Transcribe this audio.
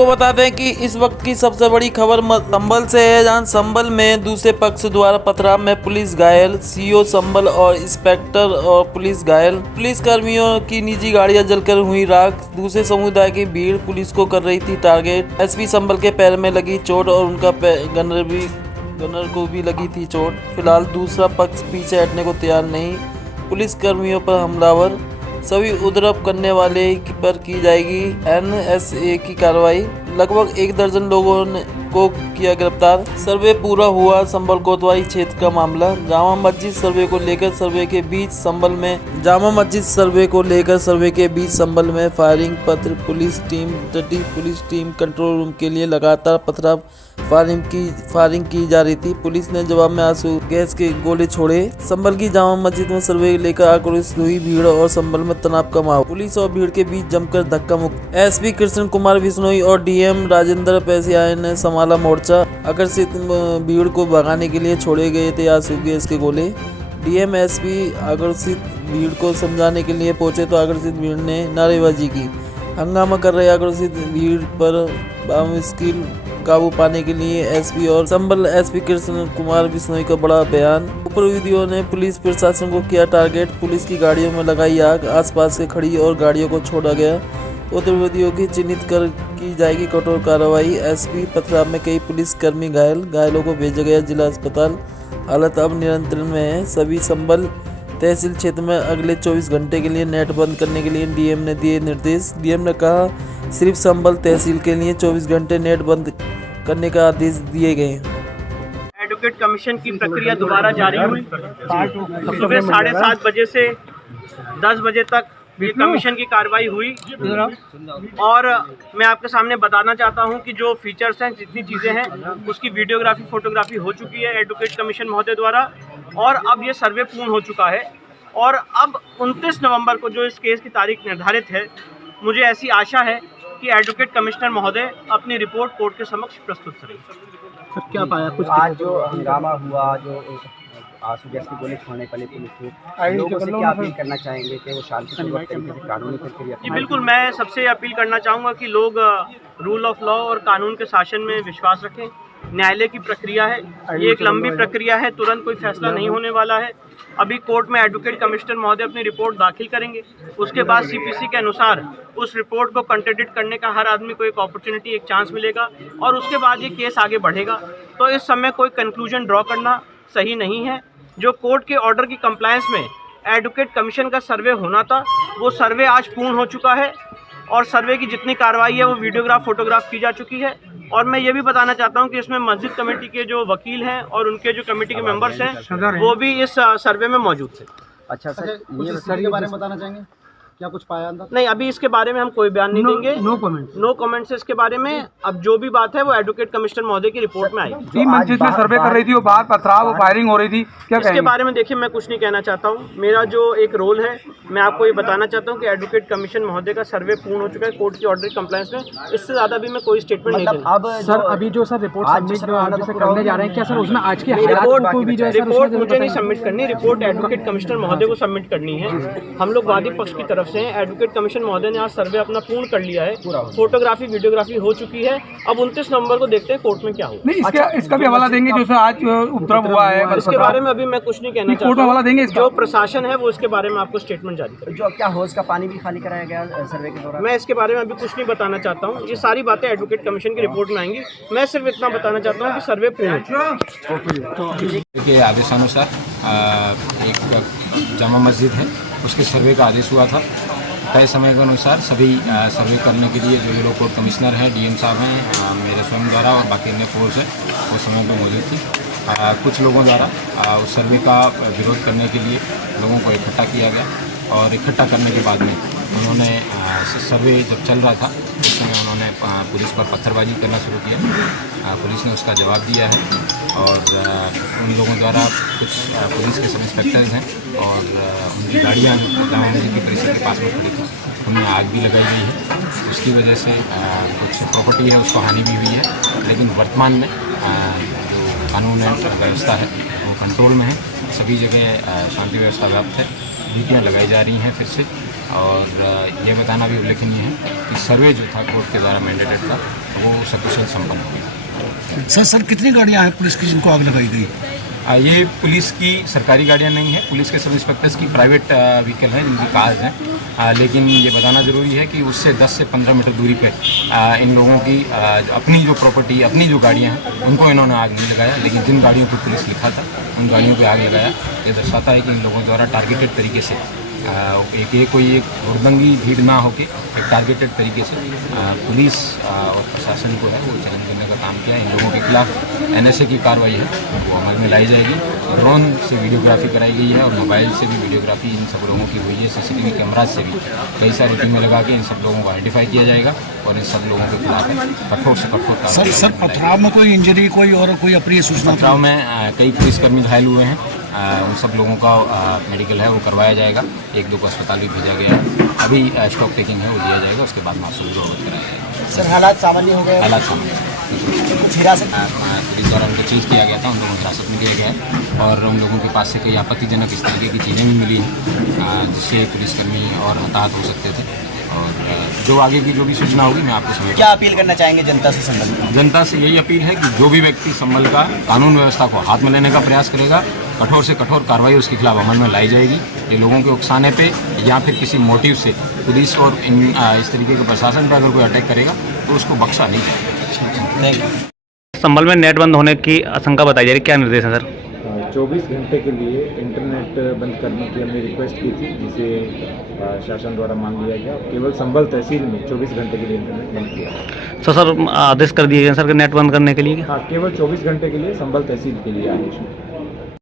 आपको बताते हैं कि इस वक्त की सबसे बड़ी खबर संभल से है, जहां संभल में दूसरे पक्ष द्वारा पथराव में पुलिस घायल, सीओ संभल और इंस्पेक्टर और पुलिस घायल। पुलिस कर्मियों की निजी गाड़ियां जलकर हुई राख। दूसरे समुदाय की भीड़ पुलिस को कर रही थी टारगेट। एसपी संभल के पैर में लगी चोट और उनका गनर को भी लगी थी चोट। फिलहाल दूसरा पक्ष पीछे हटने को तैयार नहीं। पुलिस कर्मियों पर हमलावर सभी उपद्रव करने वाले पर की जाएगी NSA की कार्रवाई। लगभग 1 दर्जन लोगों को किया गिरफ्तार। सर्वे पूरा हुआ संभल कोतवाली क्षेत्र का मामला। जामा मस्जिद सर्वे को लेकर सर्वे के बीच संभल में फायरिंग। पत्र पुलिस टीम कंट्रोल रूम के लिए लगातार पथराव फायरिंग की जा रही थी। पुलिस ने जवाब में आंसू गैस के गोले छोड़े। संभल की जामा मस्जिद में सर्वे लेकर आक्रोशित हुई भीड़ और संभल में तनाव का माहौल। पुलिस और भीड़ के बीच जमकर धक्का मुक्की। एसपी कृष्ण कुमार बिश्नोई और DM राजेंद्र पैसिया ने संभाला मोर्चा। आकर्षित भीड़ को भगाने के लिए छोड़े गए थे आंसू गैस के गोले। DM SP आकर्षित भीड़ को समझाने के लिए पहुंचे तो आकर्षित भीड़ ने नारेबाजी की। हंगामा कर रहे आकर्षित भीड़ पर मुश्किल काबू पाने के लिए एसपी और संभल एसपी कृष्ण कुमार बिश्नोई का बड़ा बयान। उपरोधियों ने पुलिस प्रशासन को किया टारगेट। पुलिस की गाड़ियों में लगाई आग। आसपास से खड़ी और गाड़ियों को छोड़ा गया। उपरोधियों की चिन्हित कर की जाएगी कठोर कार्रवाई। एसपी पथराव में कई पुलिस कर्मी घायलों को भेजा गया जिला अस्पताल। हालत अब नियंत्रण में है। सभी संभल तहसील क्षेत्र में अगले 24 घंटे के लिए नेट बंद करने के लिए डीएम ने दिए निर्देश। डीएम ने कहा सिर्फ संभल तहसील के लिए 24 घंटे नेट बंद करने का आदेश दिए गए। एडवोकेट कमीशन की प्रक्रिया दोबारा जारी हुई। सुबह 7:30 बजे से 10 बजे तक ये कमीशन की कार्रवाई हुई और मैं आपके सामने बताना चाहता हूं कि जो फीचर्स हैं, जितनी चीज़ें हैं, उसकी वीडियोग्राफी फोटोग्राफी हो चुकी है एडवोकेट कमीशन महोदय द्वारा और अब ये सर्वे पूर्ण हो चुका है। और अब 29 नवंबर को जो इस केस की तारीख निर्धारित है, मुझे ऐसी आशा है कि एडवोकेट कमिश्नर महोदय अपनी रिपोर्ट कोर्ट के समक्ष प्रस्तुत करेंगे। सर क्या पाया कुछ आज जो हंगामा हुआ, जो आंसू गैस के गोले छोड़ने वाले पुलिस को, लोगों से क्या अपील करना चाहेंगे कि वो शांतिपूर्वक तरीके से कानूनी प्रक्रिया? जी बिल्कुल, मैं सबसे अपील करना चाहूँगा कि लोग रूल ऑफ लॉ और कानून के शासन में विश्वास रखें। न्यायालय की प्रक्रिया है, ये एक लंबी प्रक्रिया है, तुरंत कोई फैसला नहीं होने वाला है। अभी कोर्ट में एडवोकेट कमिश्नर महोदय अपनी रिपोर्ट दाखिल करेंगे। उसके बाद CPC के अनुसार उस रिपोर्ट को कंट्राडिक्ट करने का हर आदमी को एक अपॉर्चुनिटी, एक चांस मिलेगा और उसके बाद ये केस आगे बढ़ेगा। तो इस समय कोई कंक्लूजन ड्रॉ करना सही नहीं है। जो कोर्ट के ऑर्डर की कंप्लायंस में एडवोकेट कमीशन का सर्वे होना था, वो सर्वे आज पूर्ण हो चुका है और सर्वे की जितनी कार्रवाई है वो वीडियोग्राफ फोटोग्राफ की जा चुकी है। और मैं ये भी बताना चाहता हूँ कि इसमें मस्जिद कमेटी के जो वकील हैं और उनके जो कमेटी के मेंबर्स हैं वो भी इस सर्वे में मौजूद थे। अच्छा सर, ये सर के बारे में बताना चाहेंगे, क्या कुछ पाया अंदर? नहीं, अभी इसके बारे में हम कोई बयान नहीं देंगे। नो कमेंट्स इसके बारे में। अब जो भी बात है वो एडवोकेट कमिश्नर महोदय की रिपोर्ट में आएगी। 3 मंजिल में सर्वे कर रही थी, वो बाहर पथराव और फायरिंग हो रही थी, क्या इसके बारे में देखिए मैं कुछ नहीं कहना चाहता हूँ। मेरा जो एक रोल है, मैं आपको ये बताना चाहता हूँ कि एडवोकेट कमीशन महोदय का सर्वे पूर्ण हो चुका है कोर्ट की ऑर्डर कंप्लायंस में। इससे ज्यादा भी मैं कोई स्टेटमेंट नहीं दूंगा। अब सर अभी जो सर रिपोर्ट करने जा रहे हैं, क्या सर उसमें आज की रिपोर्ट को भी रिपोर्ट मुझे नहीं सबमिट करनी, रिपोर्ट एडवोकेट कमिश्नर महोदय को सबमिट करनी है। हम लोग वादी पक्ष की तरफ से एडवोकेट कमिश्नर महोदय ने आज सर्वे अपना पूर्ण कर लिया है। फोटोग्राफी वीडियोग्राफी हो चुकी है। अब 29 नवंबर को देखते हैं कोर्ट में क्या हुआ। नहीं, इसका भी हवाला देंगे जो आज उपद्रव हुआ है, इसके बारे में अभी मैं कुछ नहीं कहना चाहता। हवाला देंगे जो प्रशासन है वो इसके बारे में आपको स्टेटमेंट जारी करेगा। जो क्या हौज का पानी भी खाली कराया गया सर्वे के दौरान? मैं इसके बारे में अभी कुछ नहीं बताना चाहता हूँ। ये सारी बातें एडवोकेट कमीशन की रिपोर्ट में आएंगी। मैं सिर्फ इतना बताना चाहता हूँ कि सर्वे पूर्ण हो चुका के आदेशानुसार एक जामा मस्जिद है, उसके सर्वे का आदेश हुआ था। तय समय के अनुसार सभी सर्वे करने के लिए जो लोग कोर्ट कमिश्नर हैं, DM साहब हैं, मेरे स्वयं द्वारा और बाकी अन्य फोर्स है, वो समय पर मौजूद थी। कुछ लोगों द्वारा उस सर्वे का विरोध करने के लिए लोगों को इकट्ठा किया गया और इकट्ठा करने के बाद में उन्होंने सर्वे जब चल रहा था उस समय उन्होंने पुलिस पर पत्थरबाजी करना शुरू किया। पुलिस ने उसका जवाब दिया है और उन लोगों द्वारा कुछ पुलिस के सब इंस्पेक्टर्स हैं और उनकी गाड़ियाँ जामा मस्जिद की परिसर के पास में खड़ी थी, उनमें आग भी लगाई गई है। उसकी वजह से कुछ प्रॉपर्टी है उसको हानि भी हुई है। लेकिन वर्तमान में जो कानून है, व्यवस्था है, वो कंट्रोल में है। सभी जगह शांति व्यवस्था व्याप्त है। ड्यूटियाँ लगाई जा रही हैं फिर से और ये बताना भी उल्लेखनीय है कि सर्वे जो था कोर्ट के द्वारा मैंडेटेड था वो सकुशल संपन्न हो गया। सर कितनी गाड़ियां हैं पुलिस की जिनको आग लगाई गई? ये पुलिस की सरकारी गाड़ियां नहीं है, पुलिस के सब इंस्पेक्टर्स की प्राइवेट व्हीकल हैं जिनकी कार्स हैं, लेकिन ये बताना ज़रूरी है कि उससे 10 से 15 मीटर दूरी पे इन लोगों की अपनी जो प्रॉपर्टी, अपनी जो गाड़ियां हैं उनको इन्होंने आग नहीं लगाया, लेकिन जिन गाड़ियों पर पुलिस लिखा था उन गाड़ियों पर आग लगाया। ये दर्शाता है कि इन लोगों द्वारा टारगेटेड तरीके से कोई एक हुड़दंगी भीड़ ना होके एक टारगेटेड तरीके से पुलिस और प्रशासन को है वो चैलेंज करने का काम किया है। इन लोगों के खिलाफ NSA की कार्रवाई है वो अमल में लाई जाएगी। ड्रोन से वीडियोग्राफी कराई गई है और मोबाइल से भी वीडियोग्राफी इन सब लोगों की हुई है। CCTV कैमराज से भी कई सारी टीमें लगा के इन सब लोगों को आइडेंटिफाई किया जाएगा और इन सब लोगों के खिलाफ कठोर से कठोर कार्रवाई। सर पथराव में कोई इंजरी कोई और कोई अप्रिय सूचना? पथराव में कई पुलिसकर्मी घायल हुए हैं, उन सब लोगों का मेडिकल है वो करवाया जाएगा। 1-2 को अस्पताल भी भेजा गया है। अभी स्टॉक टेकिंग है वो दिया जाएगा, उसके बाद मासूम को अवगत कराया जाएगा। सर हालात सामान्य हो गए? हालात सामान्य हिरासत पुलिस द्वारा उनको चीज़ किया गया था, उन लोगों को हिरासत में लिया गया है और उन लोगों के पास से कई आपत्तिजनक इस तरीके की चीज़ें भी मिली हैं जिससे पुलिसकर्मी और हताहत हो सकते थे। और जो आगे की जो भी सूचना होगी मैं आपको समय क्या अपील करना चाहेंगे जनता से संबंध में? जनता से यही अपील है कि जो भी व्यक्ति संभल का कानून व्यवस्था को हाथ में लेने का प्रयास करेगा, कठोर से कठोर कार्रवाई उसके खिलाफ अमल में लाई जाएगी। ये लोगों के उकसाने पे या फिर किसी मोटिव से पुलिस और इस तरीके के प्रशासन पे अगर कोई अटैक करेगा तो उसको बख्शा नहीं जाएगा। संभल में नेट बंद होने की आशंका बताई जा रही है, क्या निर्देश है सर? 24 घंटे के लिए इंटरनेट बंद करने की हमने रिक्वेस्ट की थी, जिसे शासन द्वारा मान लिया गया। केवल संभल तहसील में 24 घंटे के लिए इंटरनेट बंद किया। तो सर आदेश कर दिए गए सर नेट बंद करने के लिए? हाँ, केवल 24 घंटे के लिए संभल तहसील के लिए आदेश।